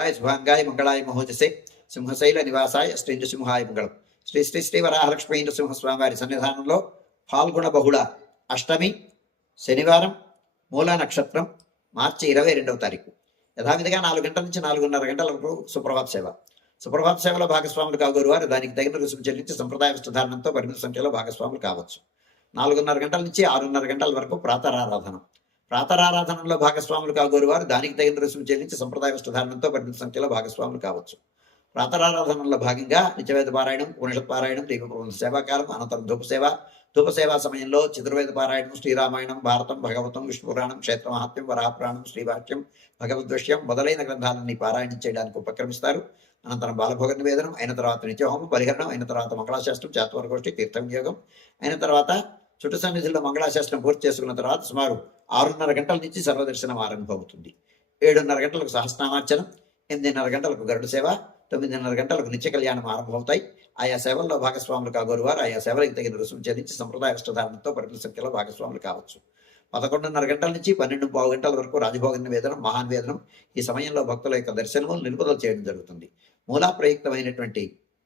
శుభాంగాయ మంగళాయ మహోజసే సింహశైల నివాసాయ శ్రీనృసింహాయ మంగళం. శ్రీ శ్రీ శ్రీ వరాహలక్ష్మీ నృసింహస్వామి వారి సన్నిధానంలో ఫాల్గుణ బహుళ అష్టమి శనివారం మూలా నక్షత్రం మార్చి 22వ తారీఖు యథావిధిగా 4 గంటల నుంచి 4:30 గంటల వరకు సుప్రభాత సేవ. సుప్రభాత సేవలో భాగస్వాములు కాగోరు వారు దానికి తగిన రుసుము చెల్లించి సంప్రదాయ వస్త్రధారణంతో పరిమిత సంఖ్యలో భాగస్వాములు కావచ్చు. 4:30 గంటల నుంచి 6:30 గంటల వరకు ప్రాతరారాధన. ప్రాతరారాధనలో భాగస్వాములు కాగోరు వారు దానికి తగిన రుసుము చెల్లించి సంప్రదాయ వస్త్రధారణంతో పరిమిత సంఖ్యలో భాగస్వాములు కావచ్చు. ప్రాతరారాధనలో భాగంగా నిత్యవేద పారాయణం, ఉపనిషత్ పారాయణం, దీపప్రబంధ సేవాకాలం, అనంతరం ధూపసేవా సమయంలో చతుర్వేద పారాయణం, శ్రీరామాయణం, భారతం, భగవతం, విష్ణుపురాణం, క్షేత్ర మహాత్మ్యం, వరాహపురాణం, శ్రీవాక్యం, భగవద్విషయం మొదలైన గ్రంథాలన్నీ పారాయణం చేయడానికి ఉపక్రమిస్తారు. అనంతరం బాలభోగ నివేదనం అయిన తర్వాత నిత్యహోమం బలిహరణం అయిన తర్వాత మంగళాశాస్త్రం, చాతుర్వర్గోష్ఠి, తీర్థ వినియోగం అయిన తర్వాత చుట్టు సన్నిధిలో మంగళాశాస్త్రం పూర్తి చేసుకున్న తర్వాత సుమారు 6:30 గంటల నుంచి సర్వదర్శనం ఆరంభమవుతుంది. 7:30 గంటలకు సహస్రనామార్చనం, 8:30 గంటలకు గరుడ సేవ, 9:30 గంటలకు నిత్య కళ్యాణం ఆరంభమవుతాయి. ఆయా సేవల్లో భాగస్వాములు కాగోరు వారు ఆయా సేవలకు తగిన రుసుము చెల్లించి సంప్రదాయ వస్త్రధారణతో పరిమిత సంఖ్యలో భాగస్వాములు కావచ్చు. 11:30 గంటల నుంచి 12:15 గంటల వరకు రాజభోగ నివేదనం, మహానివేదనం. ఈ సమయంలో భక్తుల యొక్క దర్శనములు నిలుపుదల చేయడం జరుగుతుంది. మూలా ప్రయుక్తమైనటువంటి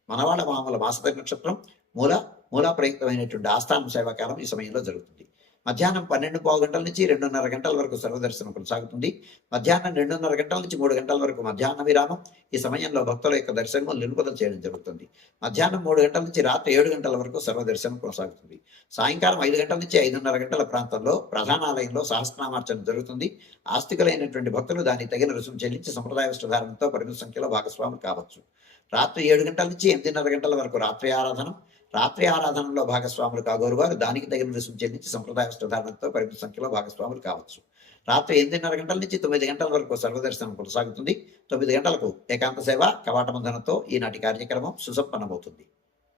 మనవాడ మామూల మాసద నక్షత్రం మూలా ప్రయుక్తమైనటువంటి ఆస్థానం సేవాకాలం ఈ సమయంలో జరుగుతుంది. మధ్యాహ్నం 12:15 గంటల నుంచి 2:30 గంటల వరకు సర్వదర్శనం కొనసాగుతుంది. మధ్యాహ్నం 2:30 గంటల నుంచి 3 గంటల వరకు మధ్యాహ్న విరామం. ఈ సమయంలో భక్తుల యొక్క దర్శనం నిలుపుదల చేయడం జరుగుతుంది. మధ్యాహ్నం 3 గంటల నుంచి రాత్రి 7 గంటల వరకు సర్వదర్శనం కొనసాగుతుంది. సాయంకాలం 5 గంటల నుంచి 5:30 గంటల ప్రాంతంలో ప్రధానాలయంలో సహస్రనామార్చన జరుగుతుంది. ఆస్తికులైనటువంటి భక్తులు దానికి తగిన రుసుము చెల్లించి సంప్రదాయ వస్త్రధారణతో పరిమిత సంఖ్యలో భాగస్వాములు కావచ్చు. రాత్రి 7 గంటల నుంచి 8:30 గంటల వరకు రాత్రి ఆరాధనలో భాగస్వాములు కాగోరు వారు దానికి తగిన రుసుము చెల్లించి సంప్రదాయ వస్త్రధారణతో పరిమిత సంఖ్యలో భాగస్వాములు కావచ్చు. రాత్రి 8:30 గంటల నుంచి 9 గంటల వరకు సర్వదర్శనం కొనసాగుతుంది. 9 గంటలకు ఏకాంత సేవ కవాటబంధనంతో ఈనాటి కార్యక్రమం సుసంపన్నమవుతుంది.